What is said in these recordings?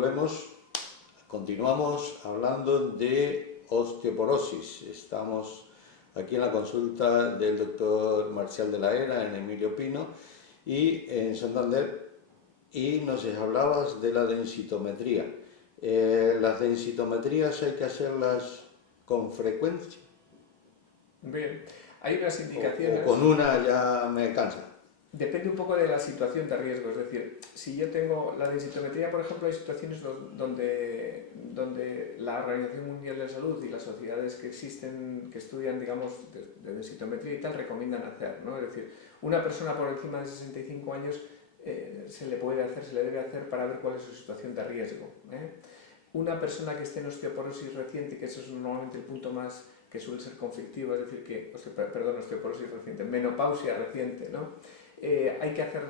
volvemos, continuamos hablando de osteoporosis. Estamos aquí en la consulta del doctor Marcial de la Era, en Emilio Pino, y en Santander, y nos hablabas de la densitometría. ¿Las densitometrías hay que hacerlas con frecuencia? Bien, hay unas indicaciones. ¿O con una ya me cansa? Depende un poco de la situación de riesgo, es decir, si yo tengo la densitometría, por ejemplo, hay situaciones donde la Organización Mundial de la Salud y las sociedades que existen, que estudian, digamos, de densitometría y tal, recomiendan hacer, ¿no? Es decir, una persona por encima de 65 años se le debe hacer para ver cuál es su situación de riesgo, ¿eh? Una persona que esté en osteoporosis reciente, que eso es normalmente el punto más que suele ser conflictivo, es decir, osteoporosis reciente, menopausia reciente, ¿no? Hay que hacer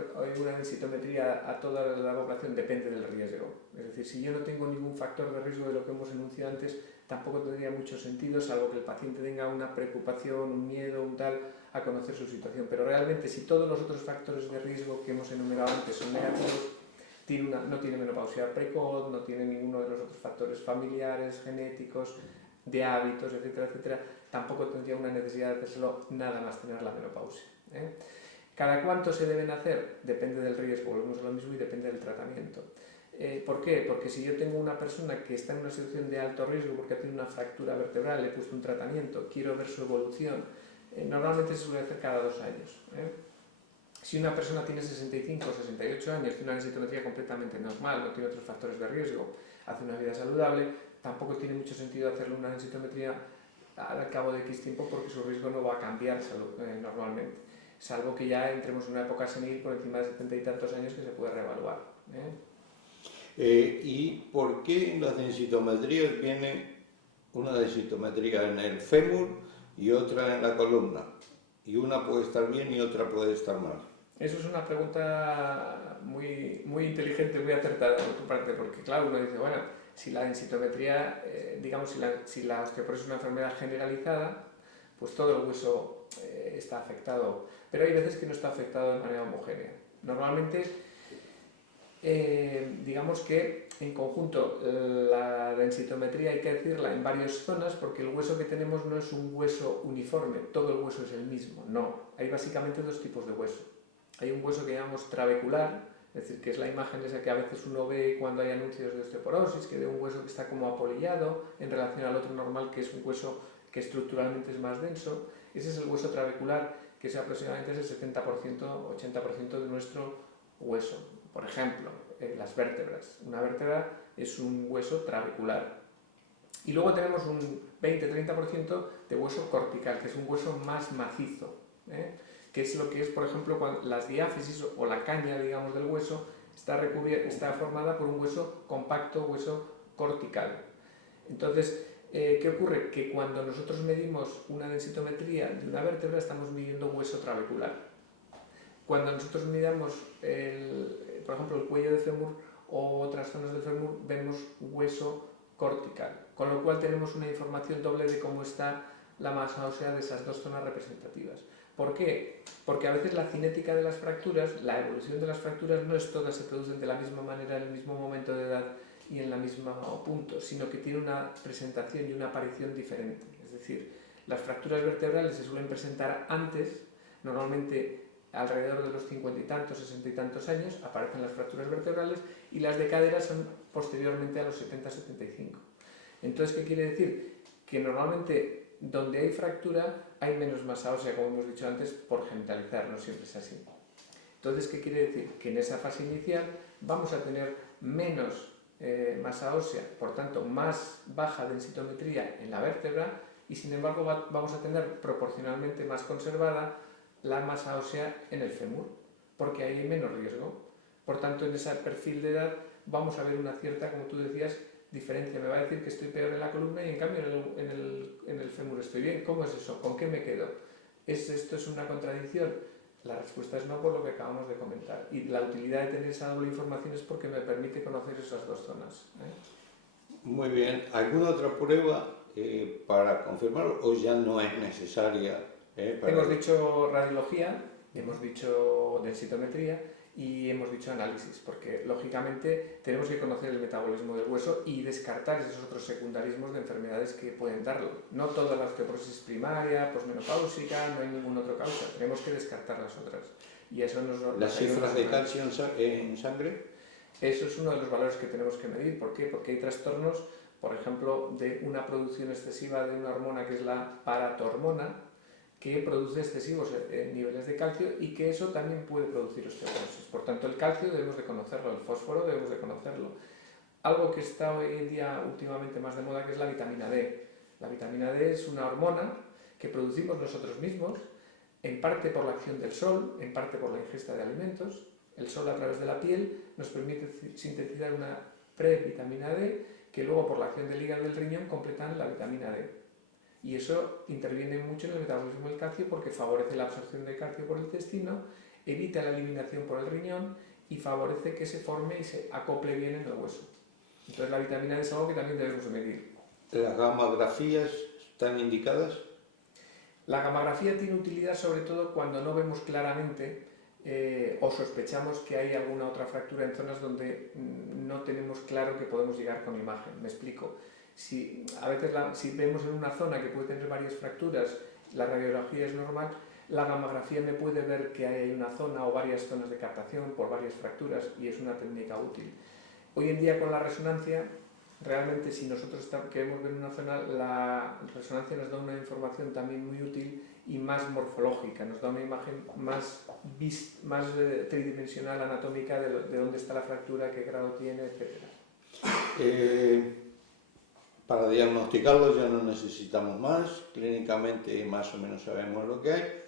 una densitometría a toda la población, depende del riesgo. Es decir, si yo no tengo ningún factor de riesgo de lo que hemos enunciado antes, tampoco tendría mucho sentido, salvo que el paciente tenga una preocupación, un miedo, un tal, a conocer su situación. Pero realmente, si todos los otros factores de riesgo que hemos enumerado antes son negativos, no tiene menopausia precoz, no tiene ninguno de los otros factores familiares, genéticos, de hábitos, etcétera, etcétera, tampoco tendría una necesidad de hacérselo nada más tener la menopausia, ¿eh? ¿Cada cuánto se deben hacer? Depende del riesgo, volvemos a lo mismo, y depende del tratamiento. ¿Por qué? Porque si yo tengo una persona que está en una situación de alto riesgo porque tiene una fractura vertebral, le he puesto un tratamiento, quiero ver su evolución, normalmente se suele hacer cada 2 años, ¿eh? Si una persona tiene 65 o 68 años, tiene una densitometría completamente normal, no tiene otros factores de riesgo, hace una vida saludable, tampoco tiene mucho sentido hacerle una densitometría al cabo de X tiempo porque su riesgo no va a cambiar normalmente, salvo que ya entremos en una época senil por encima de 70 y tantos años que se puede reevaluar, ¿eh? ¿Y por qué en las densitometrías viene una densitometría en el fémur y otra en la columna? Y una puede estar bien y otra puede estar mal. Eso es una pregunta muy, muy inteligente, muy acertada por tu parte, porque claro, uno dice, bueno, si la densitometría, digamos, si la osteoporosis es una enfermedad generalizada, pues todo el hueso está afectado, pero hay veces que no está afectado de manera homogénea. Normalmente, digamos que en conjunto la densitometría hay que decirla en varias zonas porque el hueso que tenemos no es un hueso uniforme, todo el hueso es el mismo, no, hay básicamente 2 tipos de hueso. Hay un hueso que llamamos trabecular, es decir, que es la imagen esa que a veces uno ve cuando hay anuncios de osteoporosis, que ve un hueso que está como apolillado en relación al otro normal, que es un hueso que estructuralmente es más denso. Ese es el hueso trabecular, que es aproximadamente el 70%, 80% de nuestro hueso. Por ejemplo, las vértebras. Una vértebra es un hueso trabecular. Y luego tenemos un 20-30% de hueso cortical, que es un hueso más macizo, ¿eh? Que es lo que es, por ejemplo, las diáfisis o la caña, digamos, del hueso está formada por un hueso compacto, hueso cortical. Entonces, ¿qué ocurre? Que cuando nosotros medimos una densitometría de una vértebra estamos midiendo hueso trabecular. Cuando nosotros midamos, por ejemplo, el cuello del fémur o otras zonas del fémur, vemos hueso cortical, con lo cual tenemos una información doble de cómo está la masa ósea de esas 2 zonas representativas. ¿Por qué? Porque a veces la cinética de las fracturas, la evolución de las fracturas no es todas se producen de la misma manera en el mismo momento de edad y en el mismo punto, sino que tiene una presentación y una aparición diferente. Es decir, las fracturas vertebrales se suelen presentar antes, normalmente alrededor de los 50 y tantos, 60 y tantos años, aparecen las fracturas vertebrales, y las de cadera son posteriormente a los 70-75. Entonces, ¿qué quiere decir? Que normalmente donde hay fractura hay menos masa ósea, como hemos dicho antes, por generalizar, no siempre es así. Entonces, ¿qué quiere decir? Que en esa fase inicial vamos a tener menos masa ósea, por tanto más baja densitometría en la vértebra, y sin embargo vamos a tener proporcionalmente más conservada la masa ósea en el fémur, porque ahí hay menos riesgo. Por tanto, en ese perfil de edad vamos a ver una cierta, como tú decías, diferencia. Me va a decir que estoy peor en la columna y en cambio en el fémur estoy bien. ¿Cómo es eso? ¿Con qué me quedo? ¿Esto es una contradicción? La respuesta es no, por lo que acabamos de comentar. Y la utilidad de tener esa doble información es porque me permite conocer esas 2 zonas, ¿eh? Muy bien. ¿Alguna otra prueba para confirmarlo o ya no es necesaria? Hemos dicho radiología, hemos dicho densitometría, y hemos dicho análisis, porque lógicamente tenemos que conocer el metabolismo del hueso y descartar esos otros secundarismos de enfermedades que pueden darlo. No toda la osteoporosis primaria, posmenopáusica, no hay ninguna otra causa, tenemos que descartar las otras. Y eso ¿Las cifras de calcio en sangre? Eso es uno de los valores que tenemos que medir. ¿Por qué? Porque hay trastornos, por ejemplo, de una producción excesiva de una hormona que es la paratormona, que produce excesivos niveles de calcio y que eso también puede producir osteoporosis. Por tanto, el calcio debemos de conocerlo, el fósforo debemos de conocerlo. Algo que está hoy en día últimamente más de moda, que es la vitamina D. La vitamina D es una hormona que producimos nosotros mismos, en parte por la acción del sol, en parte por la ingesta de alimentos. El sol a través de la piel nos permite sintetizar una previtamina D que luego por la acción del hígado y del riñón completan la vitamina D. Y eso interviene mucho en el metabolismo del calcio porque favorece la absorción de calcio por el intestino, evita la eliminación por el riñón y favorece que se forme y se acople bien en el hueso. Entonces la vitamina D es algo que también debemos medir. ¿Las gamografías están indicadas? La gamografía tiene utilidad sobre todo cuando no vemos claramente o sospechamos que hay alguna otra fractura en zonas donde no tenemos claro que podemos llegar con imagen. Me explico. A veces si vemos en una zona que puede tener varias fracturas, la radiología es normal, la gamografía me puede ver que hay una zona o varias zonas de captación por varias fracturas y es una técnica útil. Hoy en día con la resonancia, realmente si nosotros queremos ver una zona, la resonancia nos da una información también muy útil y más morfológica, nos da una imagen más tridimensional, anatómica de dónde está la fractura, qué grado tiene, etc. Para diagnosticarlo ya no necesitamos más, clínicamente más o menos sabemos lo que hay.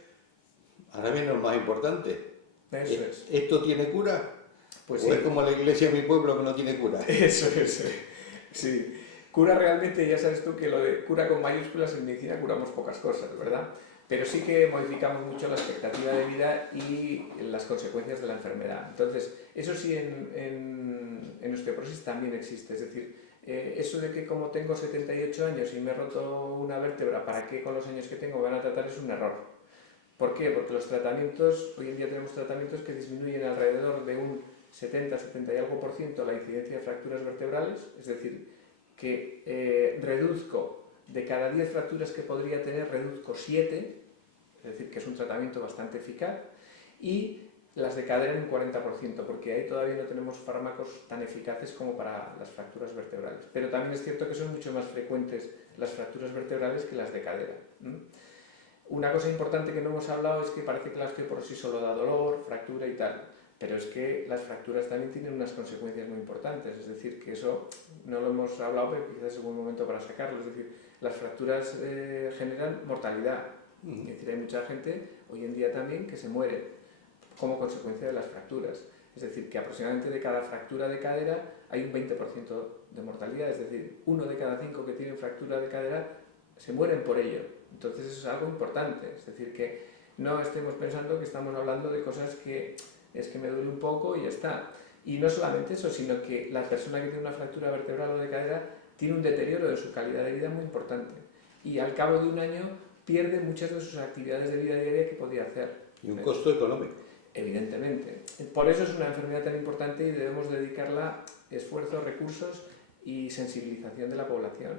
Ahora viene lo más importante. Eso es. ¿Esto tiene cura? Pues ¿O sí. es como la iglesia de mi pueblo que no tiene cura? Eso es. Sí. Cura realmente, ya sabes tú que lo de cura con mayúsculas en medicina curamos pocas cosas, ¿verdad? Pero sí que modificamos mucho la expectativa de vida y las consecuencias de la enfermedad. Entonces, eso sí en osteoporosis también existe, es decir, eso de que como tengo 78 años y me he roto una vértebra, ¿para qué con los años que tengo van a tratar? Es un error. ¿Por qué? Porque los tratamientos, hoy en día tenemos tratamientos que disminuyen alrededor de un 70 y algo por ciento la incidencia de fracturas vertebrales, es decir, que reduzco de cada 10 fracturas que podría tener, reduzco 7, es decir, que es un tratamiento bastante eficaz, y las de cadera en un 40%, porque ahí todavía no tenemos fármacos tan eficaces como para las fracturas vertebrales. Pero también es cierto que son mucho más frecuentes las fracturas vertebrales que las de cadera. Una cosa importante que no hemos hablado es que parece que la osteoporosis solo da dolor, fractura y tal, pero es que las fracturas también tienen unas consecuencias muy importantes, es decir, que eso no lo hemos hablado, pero quizás es un buen momento para sacarlo. Es decir, las fracturas generan mortalidad, es decir, hay mucha gente hoy en día también que se muere como consecuencia de las fracturas. Es decir, que aproximadamente de cada fractura de cadera hay un 20% de mortalidad, es decir, 1 de cada 5 que tienen fractura de cadera se mueren por ello. Entonces eso es algo importante, es decir, que no estemos pensando que estamos hablando de cosas que es que me duele un poco y ya está. Y no solamente eso, sino que la persona que tiene una fractura vertebral o de cadera tiene un deterioro de su calidad de vida muy importante. Y al cabo de un año pierde muchas de sus actividades de vida diaria que podía hacer. Y un costo económico. Evidentemente. Por eso es una enfermedad tan importante y debemos dedicarla esfuerzos, recursos y sensibilización de la población.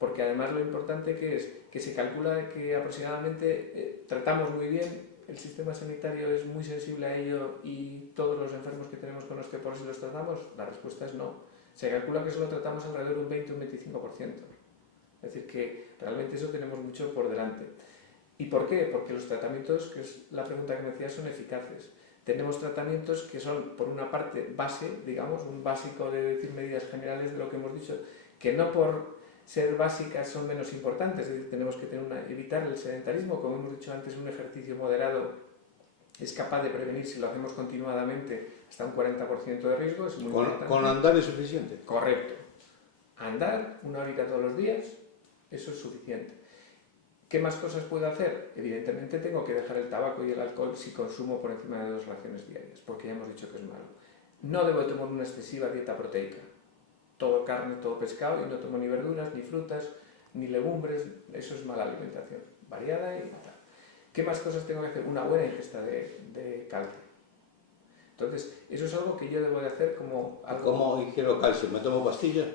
Porque además lo importante que es que se calcula que aproximadamente tratamos muy bien, el sistema sanitario es muy sensible a ello y todos los enfermos que tenemos con osteoporosis los tratamos. La respuesta es no. Se calcula que solo tratamos alrededor de un 20 o un 25%. Es decir, que realmente eso tenemos mucho por delante. ¿Y por qué? Porque los tratamientos, que es la pregunta que me hacías, son eficaces. Tenemos tratamientos que son, por una parte, base, digamos, un básico de decir medidas generales de lo que hemos dicho, que no por ser básicas son menos importantes, es decir, tenemos que evitar el sedentarismo, como hemos dicho antes, un ejercicio moderado es capaz de prevenir, si lo hacemos continuadamente, hasta un 40% de riesgo, es muy importante. ¿Con andar es suficiente? Correcto. Andar 1 horita todos los días, eso es suficiente. ¿Qué más cosas puedo hacer? Evidentemente tengo que dejar el tabaco y el alcohol si consumo por encima de 2 raciones diarias, porque ya hemos dicho que es malo. No debo tomar una excesiva dieta proteica. Todo carne, todo pescado, y no tomo ni verduras, ni frutas, ni legumbres, eso es mala alimentación, variada y tal. ¿Qué más cosas tengo que hacer? Una buena ingesta de calcio. Entonces, eso es algo que yo debo de hacer como algo... ¿Cómo ingiero calcio? ¿Me tomo pastillas?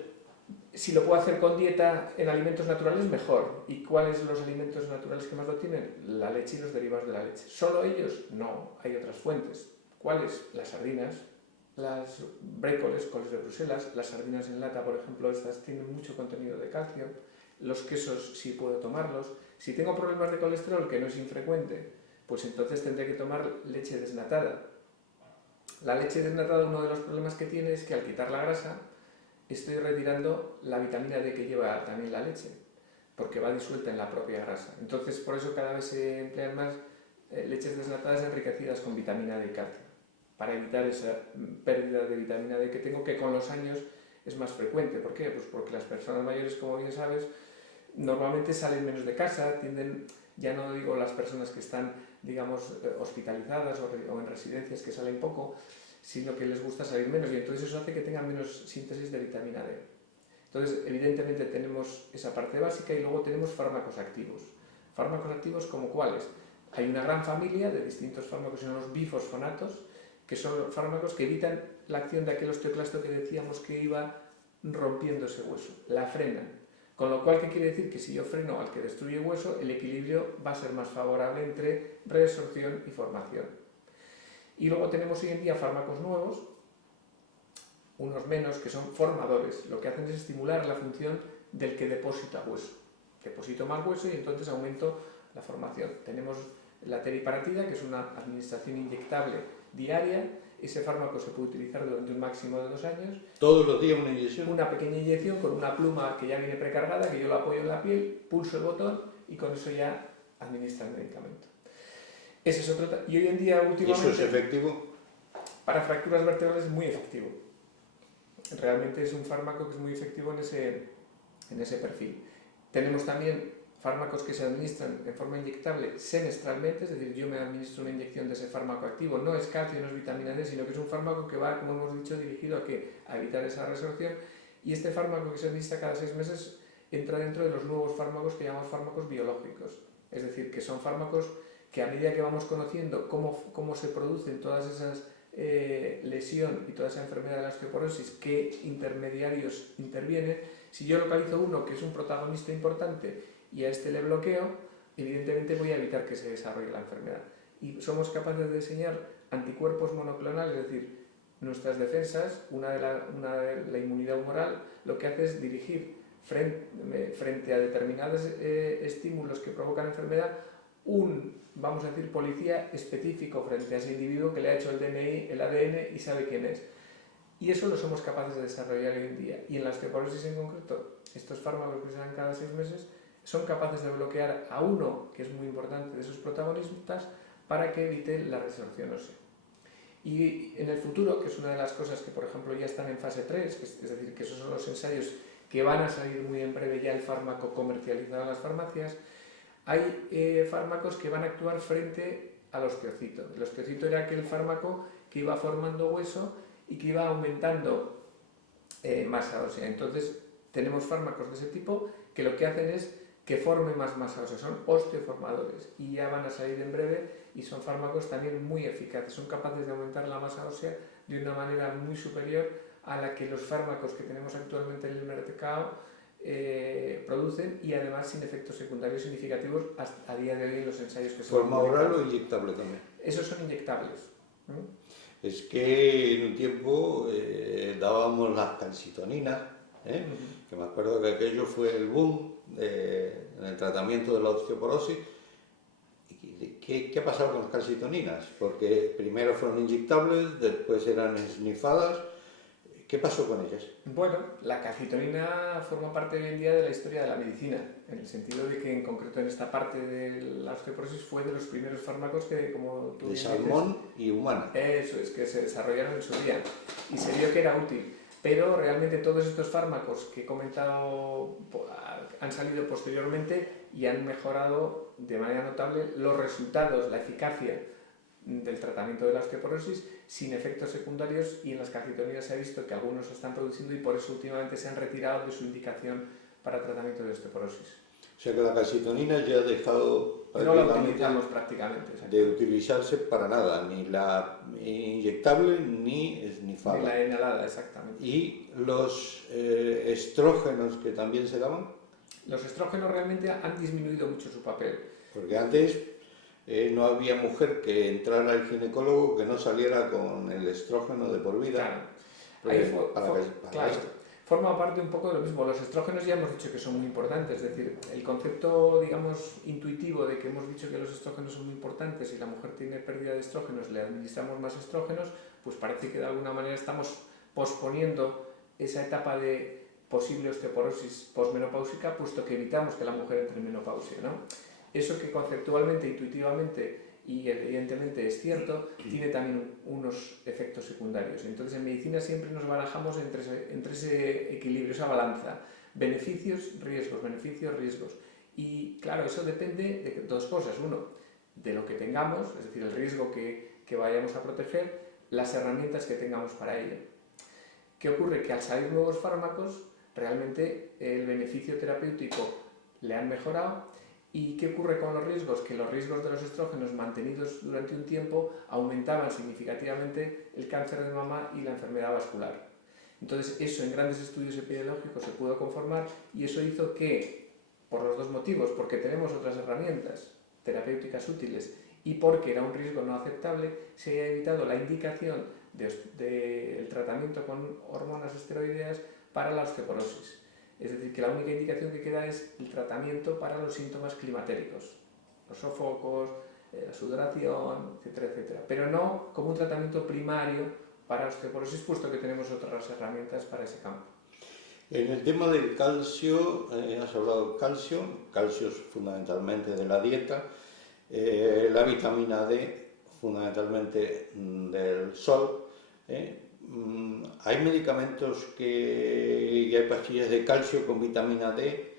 Si lo puedo hacer con dieta en alimentos naturales, mejor. ¿Y cuáles son los alimentos naturales que más lo tienen? La leche y los derivados de la leche. ¿Solo ellos? No, hay otras fuentes. ¿Cuáles? Las sardinas, las brécoles, coles de Bruselas, las sardinas en lata, por ejemplo, estas tienen mucho contenido de calcio. Los quesos sí puedo tomarlos. Si tengo problemas de colesterol, que no es infrecuente, pues entonces tendré que tomar leche desnatada. La leche desnatada, uno de los problemas que tiene es que al quitar la grasa, estoy retirando la vitamina D que lleva también la leche, porque va disuelta en la propia grasa. Entonces, por eso cada vez se emplean más leches desnatadas enriquecidas con vitamina D y calcio, para evitar esa pérdida de vitamina D que tengo, que con los años es más frecuente. ¿Por qué? Pues porque las personas mayores, como bien sabes, normalmente salen menos de casa, tienden, ya no digo las personas que están, digamos, hospitalizadas o en residencias que salen poco, sino que les gusta salir menos, y entonces eso hace que tengan menos síntesis de vitamina D. Entonces, evidentemente tenemos esa parte básica y luego tenemos fármacos activos. ¿Fármacos activos como cuáles? Hay una gran familia de distintos fármacos, son los bifosfonatos, que son fármacos que evitan la acción de aquel osteoclasto que decíamos que iba rompiendo ese hueso, la frenan. Con lo cual, ¿qué quiere decir? Que si yo freno al que destruye hueso, el equilibrio va a ser más favorable entre reabsorción y formación. Y luego tenemos hoy en día fármacos nuevos, unos menos, que son formadores. Lo que hacen es estimular la función del que deposita hueso. Deposito más hueso y entonces aumento la formación. Tenemos la teriparatida, que es una administración inyectable diaria. Ese fármaco se puede utilizar durante un máximo de 2 años. ¿Todos los días una inyección? Una pequeña inyección con una pluma que ya viene precargada, que yo la apoyo en la piel, pulso el botón y con eso ya administra el medicamento. Ese es otro. Y hoy en día, últimamente... ¿Y eso es efectivo? Para fracturas vertebrales es muy efectivo. Realmente es un fármaco que es muy efectivo en ese perfil. Tenemos también fármacos que se administran en forma inyectable semestralmente, es decir, yo me administro una inyección de ese fármaco activo. No es calcio, no es vitamina D, sino que es un fármaco que va, como hemos dicho, dirigido a evitar esa resorción. Y este fármaco que se administra cada 6 meses entra dentro de los nuevos fármacos que llamamos fármacos biológicos. Es decir, que son fármacos que a medida que vamos conociendo cómo se producen todas esas lesión y toda esa enfermedad de la osteoporosis, qué intermediarios intervienen, si yo localizo uno que es un protagonista importante y a este le bloqueo, evidentemente voy a evitar que se desarrolle la enfermedad. Y somos capaces de diseñar anticuerpos monoclonales, es decir, nuestras defensas, una de la inmunidad humoral, lo que hace es dirigir frente a determinados estímulos que provocan enfermedad vamos a decir, policía específico frente a ese individuo que le ha hecho el DNI, el ADN y sabe quién es. Y eso lo somos capaces de desarrollar hoy en día. Y en la osteoporosis en concreto, estos fármacos que se dan cada 6 meses son capaces de bloquear a uno, que es muy importante, de esos protagonistas, para que evite la resorción ósea. Y en el futuro, que es una de las cosas que, por ejemplo, ya están en fase 3, es decir, que esos son los ensayos que van a salir muy en breve ya el fármaco comercializado en las farmacias, hay fármacos que van a actuar frente al osteocito. El osteocito era aquel fármaco que iba formando hueso y que iba aumentando masa ósea. Entonces, tenemos fármacos de ese tipo que lo que hacen es que formen más masa ósea, son osteoformadores y ya van a salir en breve y son fármacos también muy eficaces, son capaces de aumentar la masa ósea de una manera muy superior a la que los fármacos que tenemos actualmente en el mercado producen, y además sin efectos secundarios significativos a día de hoy en los ensayos que se han ¿Forma oral o inyectable también? Esos son inyectables. Es que en un tiempo dábamos las calcitoninas, que me acuerdo que aquello fue el boom en el tratamiento de la osteoporosis. ¿Qué ha pasado con las calcitoninas? Porque primero fueron inyectables, después eran esnifadas. ¿Qué pasó con ellas? Bueno, la calcitonina forma parte hoy en día de la historia de la medicina, en el sentido de que en concreto en esta parte de la osteoporosis fue de los primeros fármacos que, como tú De bien salmón dices, y humana. eso es, que se desarrollaron en su día y se vio que era útil. Pero realmente todos estos fármacos que he comentado han salido posteriormente y han mejorado de manera notable los resultados, la eficacia del tratamiento de la osteoporosis sin efectos secundarios, y en las calcitoninas se ha visto que algunos se están produciendo y por eso últimamente se han retirado de su indicación para tratamiento de osteoporosis. O sea que la calcitonina ya ha dejado No la utilizamos prácticamente. de utilizarse para nada, ni la inyectable ni esnifada. Ni la inhalada, exactamente. ¿Y los estrógenos que también se daban? Los estrógenos realmente han disminuido mucho su papel. Porque antes no había mujer que entrara al ginecólogo que no saliera con el estrógeno de por vida. Claro. Forma parte un poco de lo mismo. Los estrógenos ya hemos dicho que son muy importantes, es decir, el concepto, digamos, intuitivo de que hemos dicho que los estrógenos son muy importantes y la mujer tiene pérdida de estrógenos, le administramos más estrógenos, pues parece que de alguna manera estamos posponiendo esa etapa de posible osteoporosis posmenopáusica, puesto que evitamos que la mujer entre en menopausia, ¿no? Eso que conceptualmente, intuitivamente y evidentemente es cierto, tiene también unos efectos secundarios. Entonces en medicina siempre nos barajamos entre ese equilibrio, esa balanza, beneficios, riesgos. Y claro, eso depende de dos cosas. Uno, de lo que tengamos, es decir, el riesgo que vayamos a proteger, las herramientas que tengamos para ello. ¿Qué ocurre? Que al salir nuevos fármacos, realmente el beneficio terapéutico le han mejorado. ¿Y qué ocurre con los riesgos? Que los riesgos de los estrógenos mantenidos durante un tiempo aumentaban significativamente el cáncer de mama y la enfermedad vascular. Entonces eso en grandes estudios epidemiológicos se pudo conformar y eso hizo que, por los dos motivos, porque tenemos otras herramientas terapéuticas útiles y porque era un riesgo no aceptable, se haya evitado la indicación del tratamiento con hormonas esteroideas para la osteoporosis. Es decir, que la única indicación que queda es el tratamiento para los síntomas climatéricos, los sofocos, la sudoración, etcétera, etcétera. Pero no como un tratamiento primario para osteoporosis, puesto que tenemos otras herramientas para ese campo. En el tema del calcio, has hablado del calcio es fundamentalmente de la dieta, la vitamina D fundamentalmente del sol. Hay medicamentos y hay pastillas de calcio con vitamina D,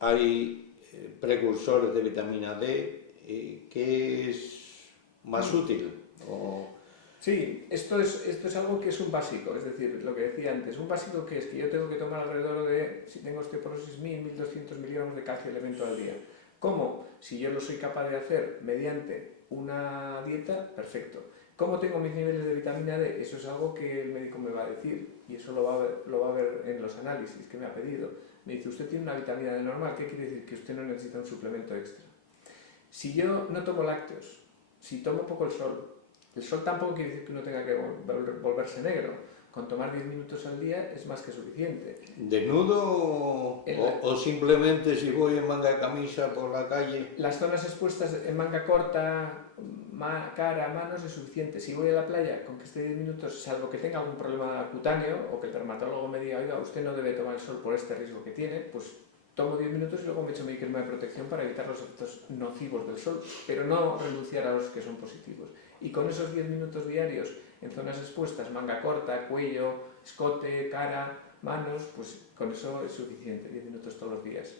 hay precursores de vitamina D, ¿qué es más útil? Sí, esto es algo que es un básico, es decir, lo que decía antes, un básico que es que yo tengo que tomar alrededor de, si tengo osteoporosis, 1000-1200 miligramos de calcio elemento al día. ¿Cómo? Si yo lo soy capaz de hacer mediante una dieta, perfecto. ¿Cómo tengo mis niveles de vitamina D? Eso es algo que el médico me va a decir y eso lo va a ver en los análisis que me ha pedido. Me dice, usted tiene una vitamina D normal, ¿qué quiere decir? Que usted no necesita un suplemento extra. Si yo no tomo lácteos, si tomo poco el sol tampoco quiere decir que uno tenga que volverse negro. Con tomar 10 minutos al día es más que suficiente. ¿Desnudo o simplemente si voy en manga de camisa por la calle? Las zonas expuestas en manga corta, cara, manos es suficiente. Si voy a la playa, con que esté 10 minutos, salvo que tenga algún problema cutáneo o que el dermatólogo me diga, oiga, usted no debe tomar el sol por este riesgo que tiene, pues tomo 10 minutos y luego me echo mi crema de protección para evitar los efectos nocivos del sol, pero no renunciar a los que son positivos. Y con esos 10 minutos diarios en zonas expuestas, manga corta, cuello, escote, cara, manos, pues con eso es suficiente, 10 minutos todos los días.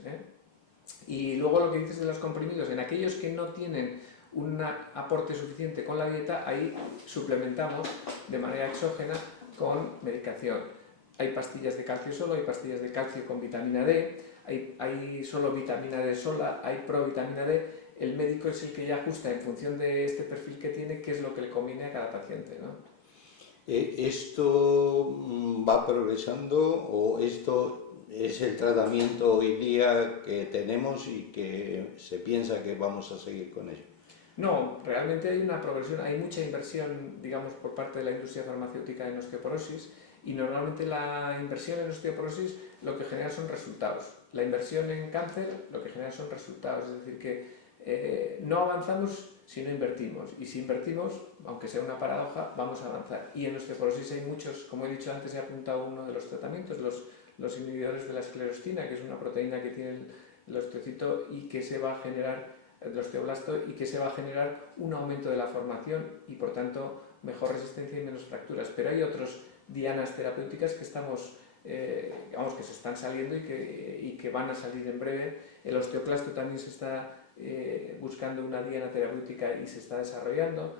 Y luego lo que dices de los comprimidos, en aquellos que no tienen un aporte suficiente con la dieta, ahí suplementamos de manera exógena con medicación. Hay pastillas de calcio solo, hay pastillas de calcio con vitamina D, hay solo vitamina D sola, hay provitamina D. El médico es el que ya ajusta en función de este perfil que tiene qué es lo que le conviene a cada paciente, ¿no? ¿Esto va progresando o esto es el tratamiento hoy día que tenemos y que se piensa que vamos a seguir con ello? No, realmente hay una progresión, hay mucha inversión, digamos, por parte de la industria farmacéutica en osteoporosis y normalmente la inversión en osteoporosis lo que genera son resultados. La inversión en cáncer lo que genera son resultados, es decir, que no avanzamos si no invertimos y si invertimos, aunque sea una paradoja, vamos a avanzar. Y en osteoporosis hay muchos, como he dicho antes, he apuntado uno de los tratamientos, los inhibidores de la esclerostina, que es una proteína que tiene el osteocito y que se va a generar el osteoblasto y que se va a generar un aumento de la formación y por tanto mejor resistencia y menos fracturas. Pero hay otros dianas terapéuticas que estamos, que se están saliendo y que van a salir en breve. El osteoclasto también se está buscando una diana terapéutica y se está desarrollando.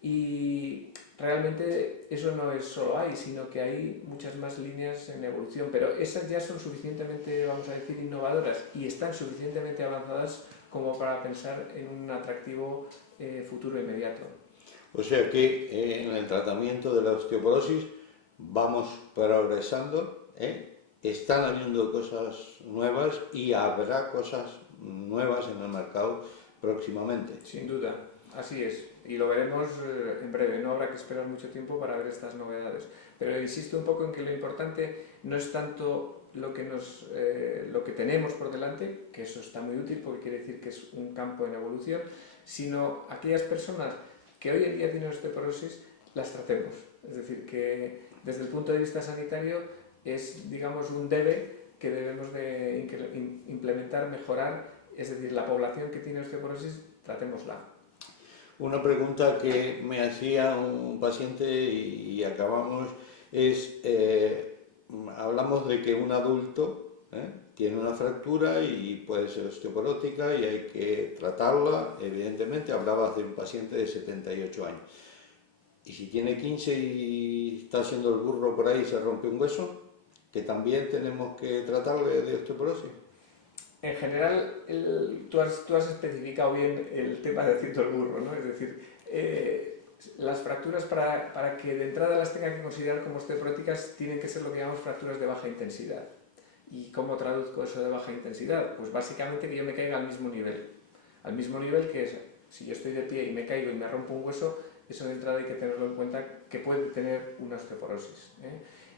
Y realmente eso no es solo hay, sino que hay muchas más líneas en evolución, pero esas ya son suficientemente, vamos a decir, innovadoras y están suficientemente avanzadas como para pensar en un atractivo futuro inmediato. O sea que en el tratamiento de la osteoporosis vamos progresando, están habiendo cosas nuevas y habrá cosas nuevas en el mercado próximamente. Sin duda, así es. Y lo veremos en breve, no habrá que esperar mucho tiempo para ver estas novedades. Pero insisto un poco en que lo importante no es tanto lo que tenemos por delante, que eso está muy útil porque quiere decir que es un campo en evolución, sino aquellas personas que hoy en día tienen osteoporosis, las tratemos. Es decir, que desde el punto de vista sanitario es, digamos, un debe que debemos de implementar, mejorar, es decir, la población que tiene osteoporosis, tratémosla. Una pregunta que me hacía un paciente y acabamos es, hablamos de que un adulto tiene una fractura y puede ser osteoporótica y hay que tratarla, evidentemente. Hablabas de un paciente de 78 años. Y si tiene 15 y está haciendo el burro por ahí y se rompe un hueso, que también tenemos que tratarle de osteoporosis. En general, tú has especificado bien el tema de haciendo el burro, ¿no? Es decir, las fracturas para que de entrada las tenga que considerar como osteoporóticas tienen que ser lo que llamamos fracturas de baja intensidad. ¿Y cómo traduzco eso de baja intensidad? Pues básicamente que yo me caiga al mismo nivel. Al mismo nivel que es, si yo estoy de pie y me caigo y me rompo un hueso, eso de entrada hay que tenerlo en cuenta que puede tener una osteoporosis.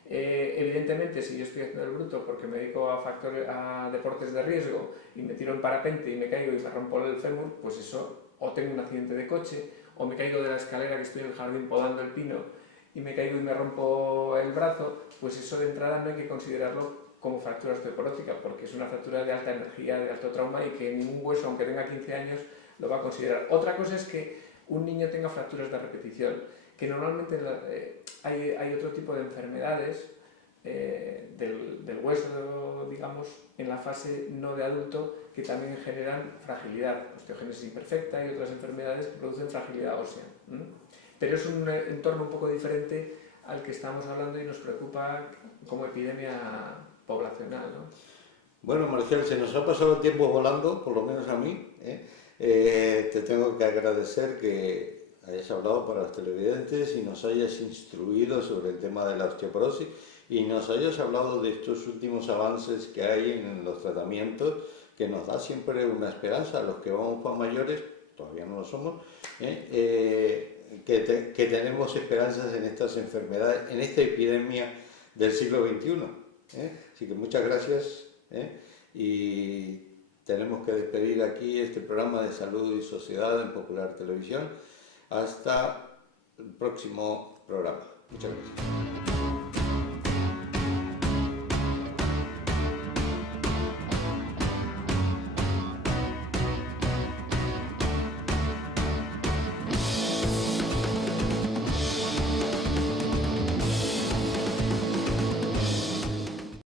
Evidentemente, si yo estoy haciendo el bruto porque me dedico a deportes de riesgo y me tiro en parapente y me caigo y me rompo el fémur, pues eso, o tengo un accidente de coche, o me caigo de la escalera que estoy en el jardín podando el pino y me caigo y me rompo el brazo, pues eso de entrada no hay que considerarlo como fractura osteoporótica, porque es una fractura de alta energía, de alto trauma y que ningún hueso, aunque tenga 15 años, lo va a considerar. Otra cosa es que un niño tenga fracturas de repetición, que normalmente hay otro tipo de enfermedades del hueso, digamos, en la fase no de adulto, que también generan fragilidad, osteogénesis imperfecta y otras enfermedades que producen fragilidad ósea. Pero es un entorno un poco diferente al que estamos hablando y nos preocupa como epidemia poblacional, ¿no? Bueno, Marcial, se nos ha pasado el tiempo volando, por lo menos a mí. Te tengo que agradecer que hayas hablado para los televidentes y nos hayas instruido sobre el tema de la osteoporosis y nos hayas hablado de estos últimos avances que hay en los tratamientos, que nos da siempre una esperanza a los que vamos para mayores, todavía no lo somos, que tenemos esperanzas en estas enfermedades, en esta epidemia del siglo XXI. Así que muchas gracias y tenemos que despedir aquí este programa de Salud y Sociedad en Popular Televisión. Hasta el próximo programa. Muchas gracias.